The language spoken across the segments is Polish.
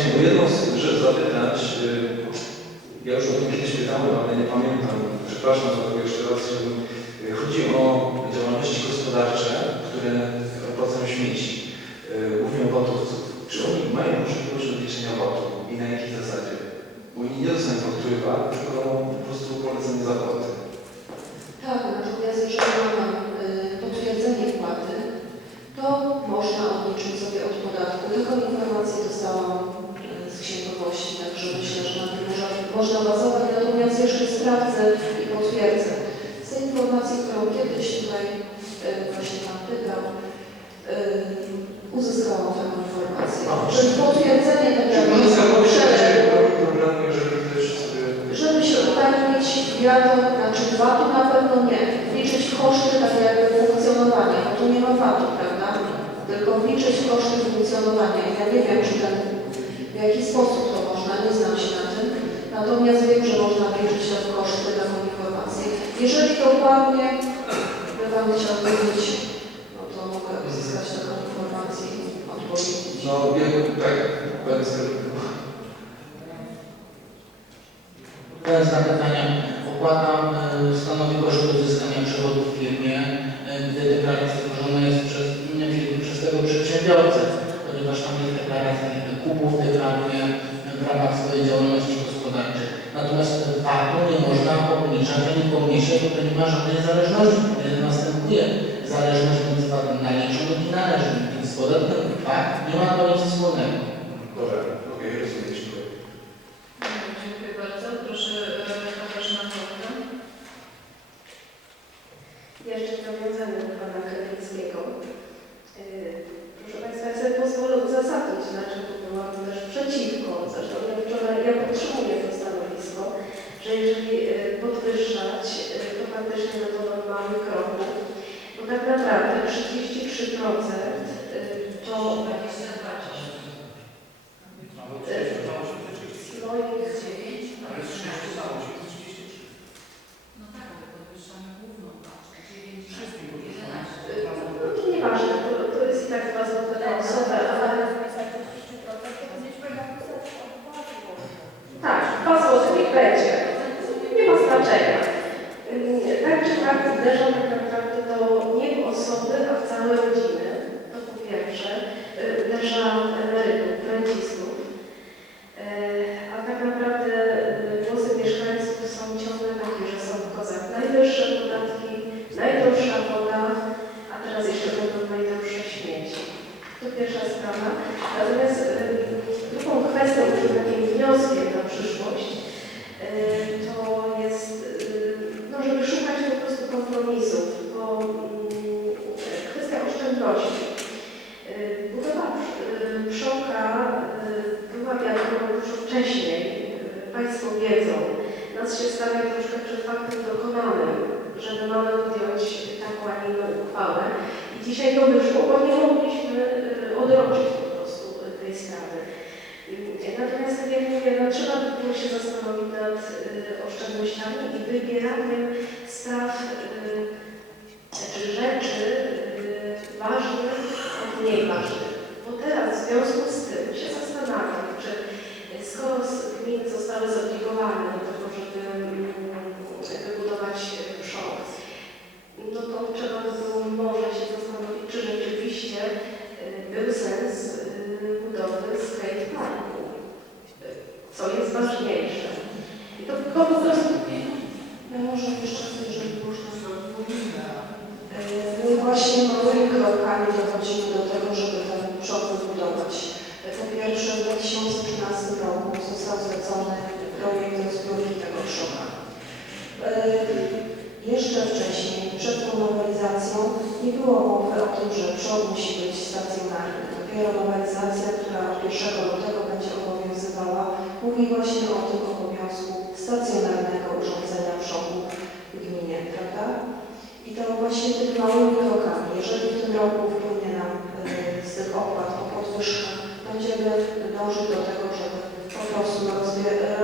chciałem o jedną rzecz zapytać. Y, ja już o tym kiedyś pytałem, ale nie pamiętam. Przepraszam za to jeszcze raz, Te zapytania opłata e, stanowi koszt uzyskania przychodów w firmie, e, gdy deklaracja złożona jest przez, przez tego przedsiębiorcę, ponieważ tam jest deklaracja kupów, deklaruje w ramach swojej działalności gospodarczej. Natomiast VAT-u nie można obniżać ani pomniejszać, bo to nie ma żadnej zależności. Następuje zależność między VAT-em naliczonym i należnym, więc z podatkiem VAT nie ma to nic wspólnego. dzisiaj to wyszło, bo nie mogliśmy e, odroczyć po prostu tej sprawy. Natomiast, tak jak mówię, no, trzeba by było się zastanowić nad e, oszczędnościami i wybieraniem spraw e, czy rzeczy ważnych od mniej ważnych. Bo teraz w związku z tym się zastanawiam, czy skoro gminy zostały zobligowane do tego, żeby dąży do tego, żeby po prostu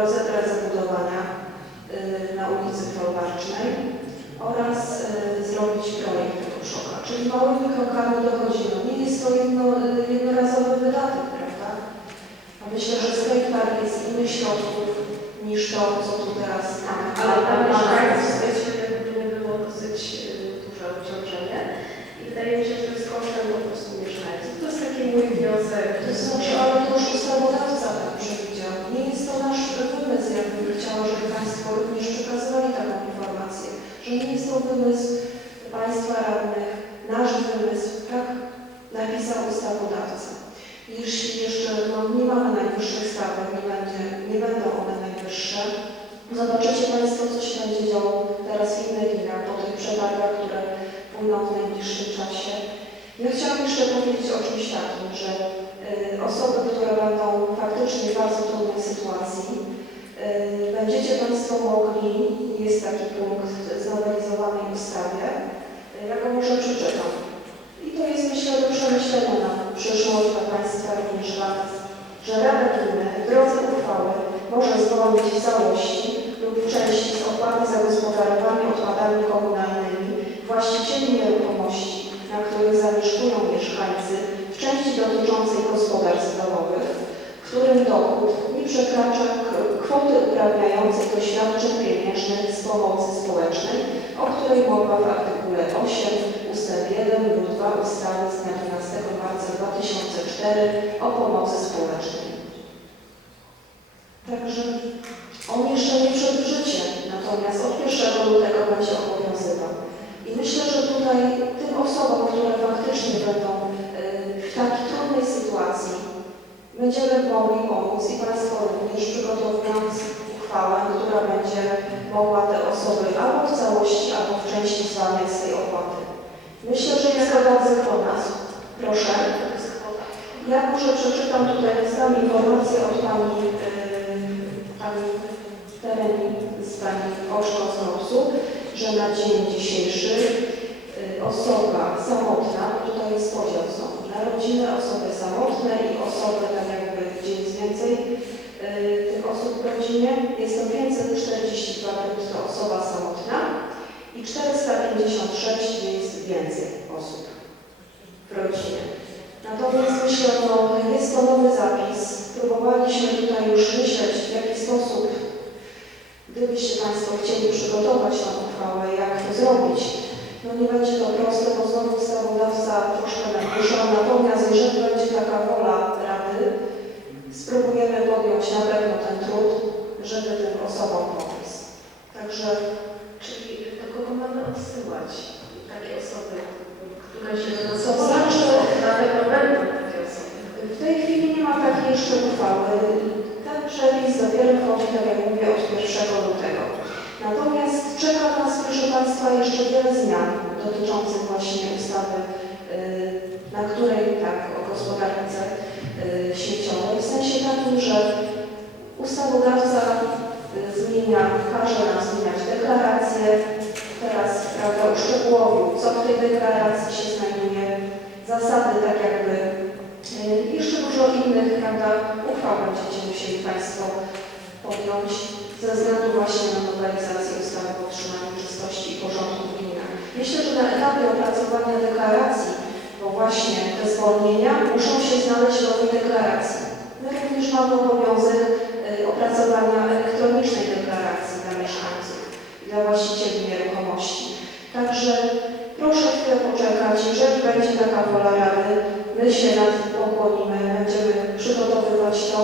rozebrać zabudowania y, na ulicy Folwarcznej oraz y, zrobić projekt Koszoka. Czyli małymi krokami dochodzimy. Nie jest to jedno, y, jednorazowy wydatek, prawda? A myślę, że z tej jest innych środków niż to, co tu teraz mamy. Ale tam mieszkańców z tej nie było dosyć duże obciążenie i wydaje mi się, że napisał ustawodawca. Jeśli jeszcze no, nie mamy najwyższych stawek, nie, będzie, nie będą one najwyższe, zobaczycie Państwo, co się będzie działo teraz w innych gminach po tych przetargach, które pójdą w najbliższym czasie. Ja chciałam jeszcze powiedzieć o czymś takim, że y, osoby, które będą faktycznie w bardzo trudnej sytuacji, y, będziecie Państwo mogli, jest taki punkt w znowelizowanej ustawie, ja go może przeczytam. To jest myślę do przemyślenia na przyszłość dla Państwa również dla że Rada Gminy w drodze uchwały może zwolnić w całości lub w części z opłaty za gospodarowanie odpadami komunalnymi właścicieli nieruchomości, na których zamieszkują mieszkańcy w części dotyczącej gospodarstw domowych, którym dochód nie przekracza kwoty uprawniającej do świadczeń pieniężnych z pomocy społecznej, o której mowa w artykule 8 ust. 1 lub 2 ustawy z dnia 12 marca 2004 o pomocy społecznej. Także on jeszcze nie wszedł w życie, natomiast od 1 lutego będzie obowiązywał. I myślę, że tutaj tym osobom, które faktycznie będą y, w takiej trudnej sytuacji, będziemy mogli pomóc i Państwo również przygotowując uchwałę, która będzie mogła te osoby albo w całości, albo w części zwalniać z tej opłaty. Myślę, że jest to dobry pomysł. Proszę. Ja może przeczytam tutaj, znam informację od Pani, yy, Pani Tereni z Pani Oczko z że na dzień dzisiejszy y, osoba samotna, tutaj jest podział są, na rodzinę, osoby samotne i osoby tak jakby, gdzie jest więcej y, tych osób w rodzinie, jest to 542 to osoba samotna i 456, gdzie jest więcej osób w rodzinie. Natomiast myślę, no jest to nowy zapis. Próbowaliśmy tutaj już myśleć, w jaki sposób Gdybyście Państwo chcieli przygotować tą uchwałę, jak to zrobić, no nie będzie to proste, bo znowu ustawodawca troszkę napiszał, natomiast jeżeli będzie taka wola Rady, spróbujemy podjąć na pewno ten trud, żeby tym osobom pomóc. Także odsyłać takie osoby, które się do pewno będą takie osoby. w tej chwili nie ma takiej jeszcze uchwały. Ten przepis dopiero wchodzi, tak jak mówię, od 1 lutego. Natomiast czeka nas, proszę Państwa, jeszcze wiele zmian dotyczących właśnie ustawy, y, na której tak, o gospodarce y, śmieciowej, w sensie takim, że ustawodawca y, zmienia, każe nam zmieniać deklaracje, teraz prawda, uszczegółowił, co w tej deklaracji się znajduje, zasady tak jakby y, jeszcze dużo innych prawda, uchwał będziecie musieli Państwo podjąć ze względu właśnie na nowelizację ustawy o utrzymaniu czystości i porządku w gminach. Myślę, że na etapie opracowania deklaracji, bo właśnie te zwolnienia muszą się znaleźć w nowej deklaracji. My również mamy obowiązek y, opracowania elektronicznej deklaracji dla mieszkańców i dla właścicieli nieruchomości. Także proszę chwilę poczekać, jeżeli będzie taka wola Rady, my się nad tym pokłonimy, będziemy przygotowywać to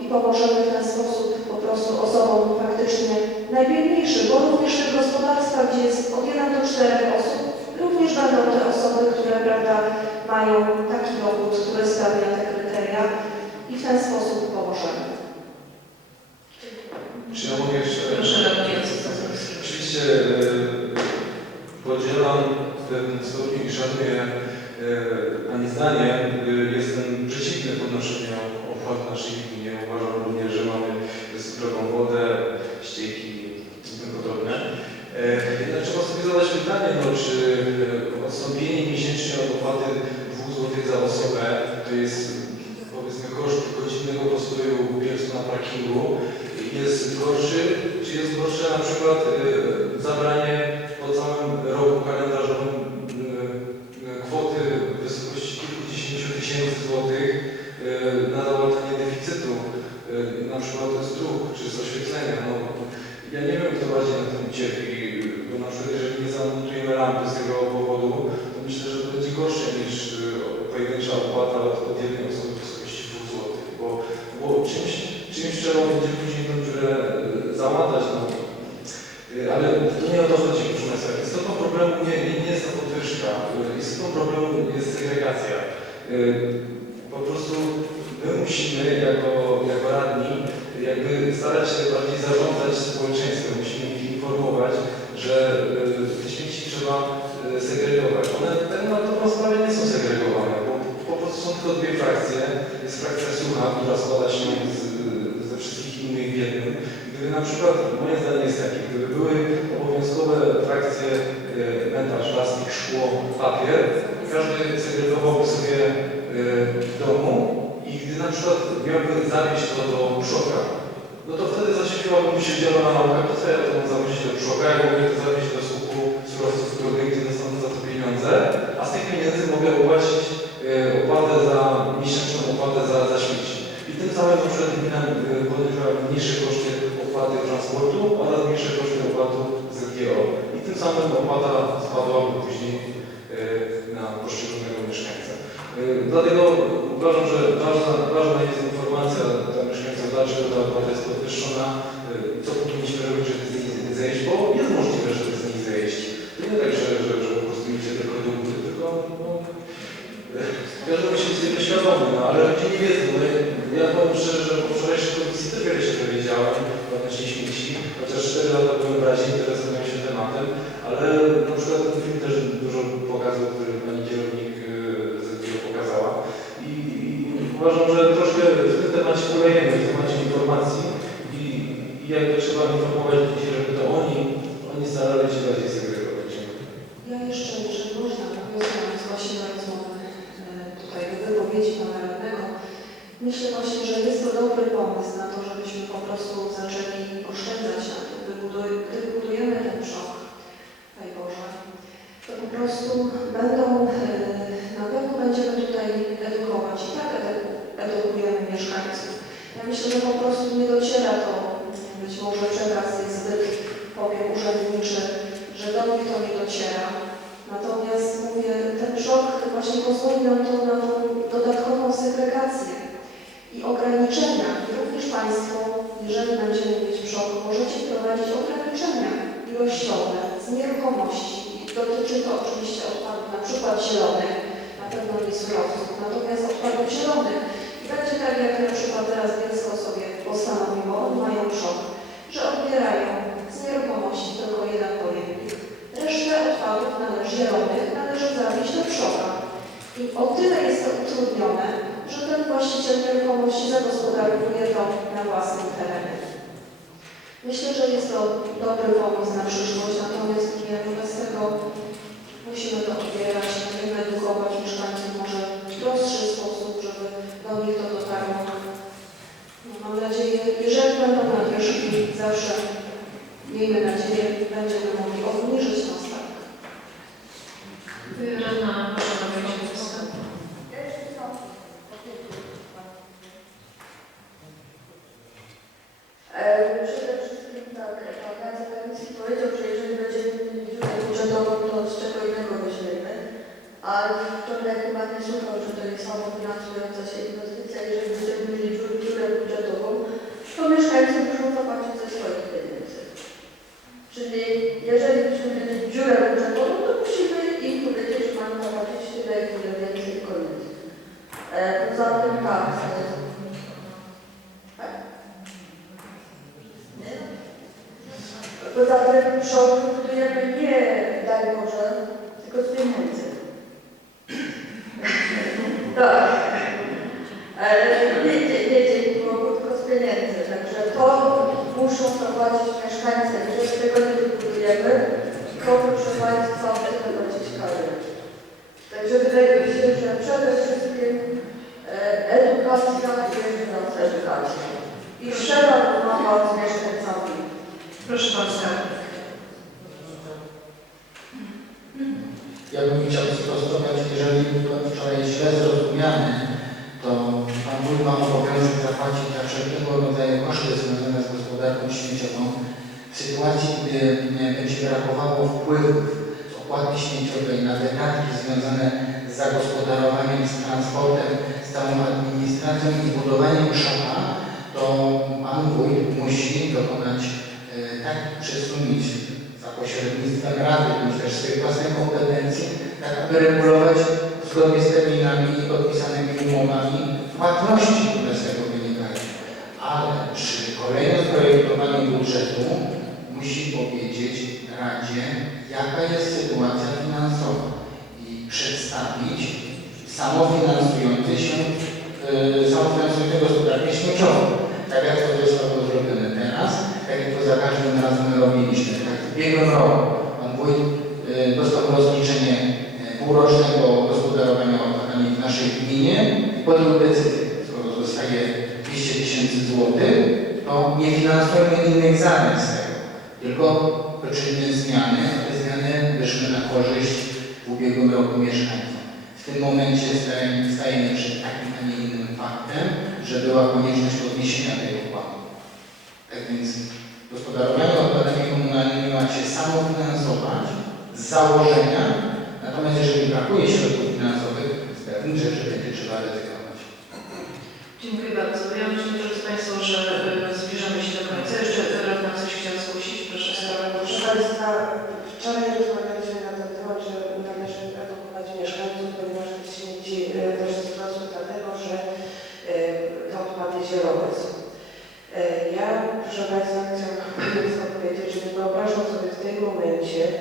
i pomożemy w ten sposób po prostu osobom faktycznie najbiedniejszym, bo również w tych gospodarstwach, gdzie jest od 1 do 4 osób, również będą te osoby, które prawda, mają taki dochód, który spełnia te kryteria i w ten sposób pomożemy. Czy ja mogę jeszcze... Proszę radny Jacek Sosnowski. Oczywiście e, podzielam w pewnym stopniu i szanuję Pani zdanie. E, Jestem przeciwny podnoszeniu opłat w naszej gminie. Uważam również, że mamy zdrową wodę, ścieki i tym podobne. E, Jednak trzeba sobie zadać pytanie, no, czy e, odstąpienie miesięcznie od opłaty 2 zł za osobę to jest powiedzmy koszt godzinnego postoju w Bielsku na parkingu jest gorszy, czy jest gorsze na przykład zabranie po całym roku kalendarzowym e, e, kwoty w wysokości kilkudziesięciu tysięcy złotych e, na załatanie deficytu rampy z tego powodu, to myślę, że to będzie gorsze niż y, pojedyncza opłata od, od jednej osoby w wysokości 2 zł, bo, bo czymś, czymś trzeba będzie później tę dziurę y, załatać. No. Y, Ale to nie o to chodzi, proszę Państwa. Istotą problemu nie, nie, nie jest to podwyżka. Y, Istotą problemu jest segregacja. Y, Po prostu my musimy jako, jako radni jakby starać się bardziej zarządzać społeczeństwem. Musimy ich informować, że y, te śmieci trzeba y, segregować. One tak na dobrą sprawę nie są segregowane, bo po prostu są tylko dwie frakcje. Jest frakcja sucha, która składa się z, ze wszystkich innych w jednym. Gdyby na przykład, moje zdanie jest takie, gdyby były obowiązkowe frakcje y, metal, plastik, szkło, papier, każdy segregowałby sobie y, w domu i gdy na przykład miałby zawieźć to do szoka, no to wtedy zaświeciłaby się zielona nauka, to co ja to mam zawozić do szoka, ja mogę to zawieźć do słupu surowców, które gdzie dostanę za to pieniądze, a z tych pieniędzy mogę opłacić y, opłatę za, miesięczną opłatę za, za śmieci. I tym samym na przykład gmina ponosiła mniejsze koszty opłaty transportu oraz mniejsze koszty opłatu z GO. I tym samym opłata spadłaby później y, na poszczególnego mieszkańca. Dlatego uważam, że ważna, ważna jest informacja dla mieszkańców, dlaczego ta opłata jest podwyższona, y, co powinniśmy robić, żeby z niej zejść, bo jest możliwe, żeby z niej zejść. To nie tak, że, że, że po prostu idzie tylko do góry, tylko no, Każdy musi być tego świadomy, no, ale ludzie nie wiedzą. No, ja- powiem szczerze, że po wczorajszej komisji też wiele się dowiedziałem odnośnie śmieci, chociaż 4 lata byłem w razie, interesowałem się tematem, ale na przykład ten film też dużo pokazał, który pani kierownik yy, z tego pokazała. I, I uważam, że troszkę w tym temacie kulejemy, w temacie informacji i, i jakby trzeba informować ludzi, żeby to oni, oni starali się bardziej segregować. Ja jeszcze, jeżeli można, nawiązując właśnie do rozmowy e, tutaj do wypowiedzi pana radnego, myślę właśnie, że jest to dobry pomysł na to, żebyśmy po prostu zaczęli oszczędzać na tym, Wybuduj- gdy wybudujemy ten szok, daj Boże, to po prostu będą, e, na pewno będziemy tutaj edukować i tak edu- edukujemy mieszkańców. Ja myślę, że po prostu nie dociera to, być może przekaz jest zbyt, powiem, urzędniczy, że do mnie to nie dociera. Natomiast mówię, ten szok właśnie pozwoli nam to na tą dodatkową segregację i ograniczenia. I również Państwo, jeżeli będziemy mieć szok, możecie wprowadzić ograniczenia ilościowe z nieruchomości. Dotyczy to oczywiście odpadów na przykład zielonych, na pewno nie surowców, natomiast odpadów zielonych. I będzie tak, jak na przykład teraz Bielsko sobie postanowiło, mają szok, że odbierają z nieruchomości tylko jeden pojemnik. Resztę odpadów należy zielonych należy zawieźć do przoda. I o tyle jest to utrudnione, że ten właściciel nieruchomości zagospodarowuje to na własnym terenie. Myślę, że jest to dobry pomysł na przyszłość, natomiast nie, bez tego musimy to odbierać, musimy edukować mieszkańców może w prostszy sposób, żeby do nich to dotarło. Mam nadzieję, jeżeli będą nadwyżki, zawsze miejmy nadzieję, będziemy mogli obniżyć tą stawkę. Radna Bożena Przede wszystkim tak, pan Jacek Kamiński powiedział, że jeżeli będziemy mieli dziurę budżetową, to z czego innego weźmiemy. A wczoraj chyba nie słuchał, że to jest samofinansująca się inwestycja. Jeżeli będziemy mieli dziur- dziurę budżetową, to mieszkańcy muszą zapłacić ze swoich pieniędzy. Czyli jeżeli będziemy mieli dziurę budżetową, to musimy im powiedzieć, że mają zapłacić tyle i tyle więcej i koniec. E, Poza tym tak, e, Poza tym szok budujemy nie, daj Boże, tylko z pieniędzy. tak. Ale nie, nie, nie dzięki Bogu, tylko z pieniędzy. Także to muszą zapłacić mieszkańcy. Jeżeli tego nie wybudujemy, to proszę Państwa, będę płacić kary. Także wydaje mi się, że przede wszystkim e, edukacja i jeszcze raz edukacja. I szczera rozmowa z mieszkańcami. Proszę Pan Skarbnik. Ja bym chciał sprostować, jeżeli byłem wczoraj źle zrozumiany, to Pan Wójt ma obowiązek zapłacić za wszelkiego rodzaju koszty związane z gospodarką śmieciową w sytuacji, gdy e, będzie brakowało wpływów z opłaty śmieciowej, na związane z zagospodarowaniem, z transportem, z całą administracją i budowaniem szapa, to Pan Wójt musi dokonać e, takich przesunięć za pośrednictwem Rady, bądź też swojej własnej kompetencji, tak aby regulować zgodnie z terminami i podpisanymi umowami płatności, które z tego wynikają. Ale przy kolejnym projektowaniu budżetu musi powiedzieć Radzie, jaka jest sytuacja finansowa przedstawić samofinansujący się, yy, samofinansujące gospodarkę śmieciową. Tak jak to zostało zrobione teraz, tak jak to za każdym razem robiliśmy. Tak w ubiegłym roku Pan Wójt yy, dostał rozliczenie yy, półrocznego gospodarowania odpadami w naszej gminie i podjął decyzję, skoro zostaje 200 tysięcy złotych, to nie finansujemy innych zadań z tego, tylko poczynimy zmiany, te zmiany wyszły na korzyść w ubiegłym roku mieszkańcom. W tym momencie stajemy, stajemy przed takim, a nie innym faktem, że była konieczność podniesienia tej opłaty. Tak więc gospodarowanie odpadami komunalnymi ma się samofinansować z założenia, natomiast jeżeli brakuje środków finansowych, z pewnych rzeczy będzie trzeba rezygnować. Dziękuję bardzo. Ja myślę, drodzy Państwo, że e, zbliżamy się do końca. Jeszcze radna coś chciała zgłosić. Proszę, sprawa Proszę proszę. Państwa, wczoraj rozmawialiśmy na ten temat, że należy edukować mieszkańców, ponieważ te śmieci e, też wzrosły dlatego, że e, te odpady zielowe są. E, Ja, proszę Państwa, chcę Państwu powiedzieć, że nie wyobrażam sobie w tym momencie e,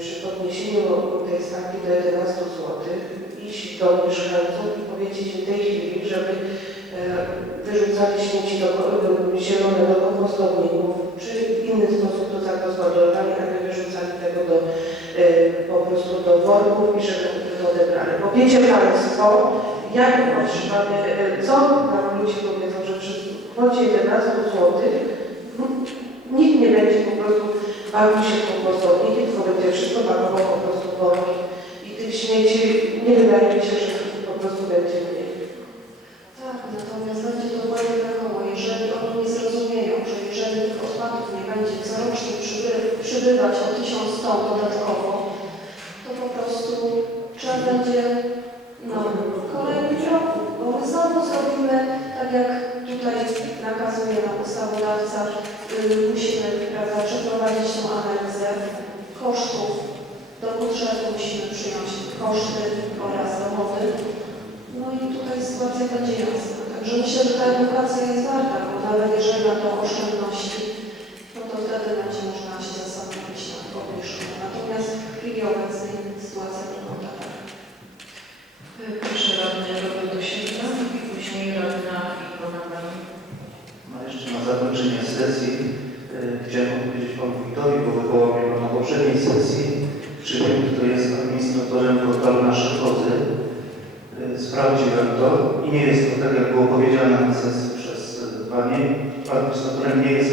przy podniesieniu tej stawki do 11 zł iść do mieszkańców i powiedzieć w tej chwili, żeby e, wyrzucali śmieci do, do, zielone do kompostowników, czy w inny sposób to zagospodarowali, a nie wyrzucali tego do, e, po prostu do worków i żeby to odebrali. Bo wiecie Państwo, jak e, co nam ludzie powiedzą, że przy kwocie 11 zł nikt nie będzie po prostu bawił się w kompostownikiem, tylko będzie wszystko pakował po prostu worki. I tych śmieci nie wydaje mi się, że po prostu będzie mniej. Tak, natomiast będzie to bardzo wiadomo, jeżeli oni nie zrozumieją, że jeżeli tych odpadów nie będzie corocznie przyby, przybywać o 1000 ton dodatkowo, to po prostu trzeba będzie no, kolejny roku, bo my znowu zrobimy tak jak tutaj nakazuje nam ustawodawca, y, musimy prawda, przeprowadzić tą analizę kosztów do budżetu, musimy przyjąć koszty oraz dochody. No i tutaj sytuacja będzie jasna. Także myślę, że ta edukacja jest warta, bo nawet jeżeli będą oszczędności, no to wtedy będzie można się zastanowić nad obniżką. Natomiast w chwili obecnej sytuacja wygląda tak. E, Proszę radny Robert Dosiewka i później radna Iwona Pani. No jeszcze na zakończenie sesji y, chciałem odpowiedzieć Panu Wójtowi, bo wywołał mnie Pan na poprzedniej sesji, czy Sprawdziłem to i nie jest to tak, jak było powiedziane na sesji przez y, Panie. Administratorem nie jest.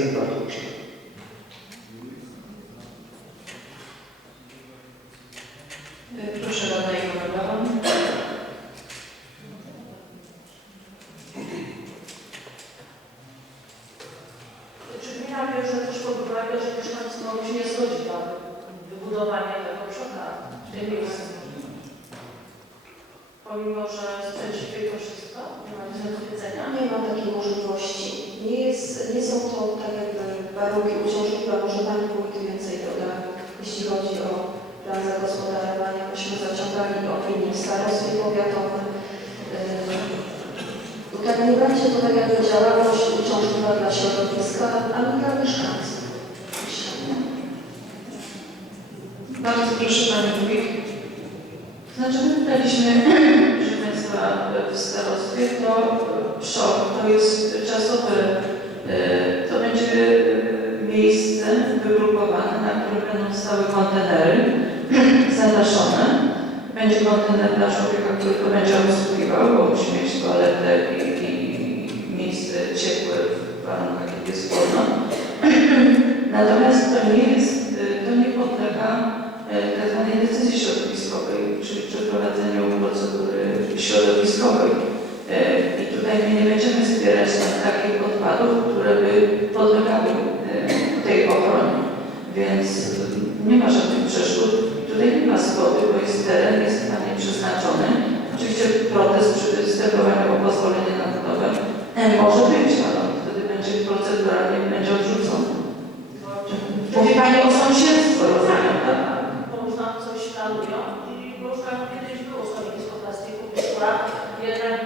E, Proszę radna Iwona Braun. Czy gmina bierze też pod uwagę, że mieszkańcy mogą się nie zgodzić na wybudowanie tego przekazu w tym miejscu? Pomimo, że sprzeciwie to wszystko, nie ma nic do powiedzenia. Nie ma takiej możliwości. Nie, jest, nie są to tak jakby warunki uciążliwe, może Pani Wójt więcej doda, jeśli chodzi o plan zagospodarowania. Myśmy zaciągali opinię w starostwie powiatowym. Yy, Tutaj nie będzie to tak jakby działalność uciążliwa dla środowiska, ani dla mieszkańców. Myślę. Bardzo proszę Pani Wójt. Znaczy my pytaliśmy, proszę Państwa, w starostwie, to PSZOK to jest czasowe, e, to będzie e, miejsce wygrupowane, na którym będą stały kontenery zadaszone. Będzie kontener dla człowieka, który to będzie obsługiwał, bo musi mieć toaletę i, i miejsce ciepłe w warunkach, kiedy jest chłodno. Natomiast to nie jest, e, to nie podlega e, tak zwanej decyzji środowiskowej, czyli przeprowadzeniu procedury środowiskowej. E, I tutaj my nie będziemy wspierać tam takich odpadów, które by podlegały e, tej ochronie. Więc nie ma żadnych przeszkód. teren jest na nie przeznaczony. Oczywiście protest przy występowaniu o pozwolenie na budowę e, może być, ale wtedy będzie proceduralnie będzie odrzucony. Mówi Pani o sąsiedztwie, rozumiem, tak? bo można coś planują i bo już kiedyś było stanowisko plastiku, która jednak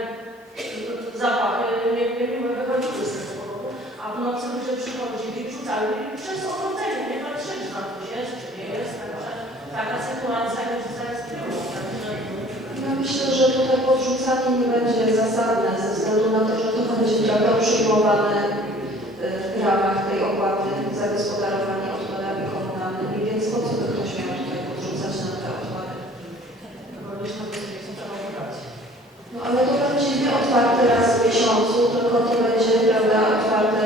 zapachy nie, nie były wychodziły z tego powodu, a w nocy ludzie przychodzili i wrzucali przez ogrodzenie, nie patrzyli, czy tam coś jest, czy nie jest, także taka sytuacja już zaistniała. Także Ja myślę, że podrzucanie nie będzie zasadne ze względu na to, że to będzie przyjmowane y, w ramach tej opłaty za gospodarowanie odpadami komunalnymi, więc po co by ktoś miał tutaj podrzucać na te odpady? robiliśmy bezpieczeństwo operacji. No ale to będzie nie otwarte raz w miesiącu, tylko to będzie prawda, otwarte,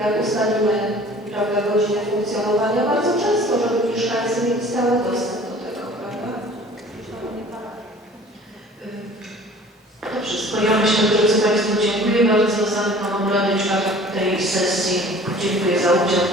jak ustalimy prawda, godziny funkcjonowania bardzo często, żeby mieszkańcy mieli stały dostęp do tego, prawda? To wszystko. Ja myślę, drodzy Państwo, dziękuję za udział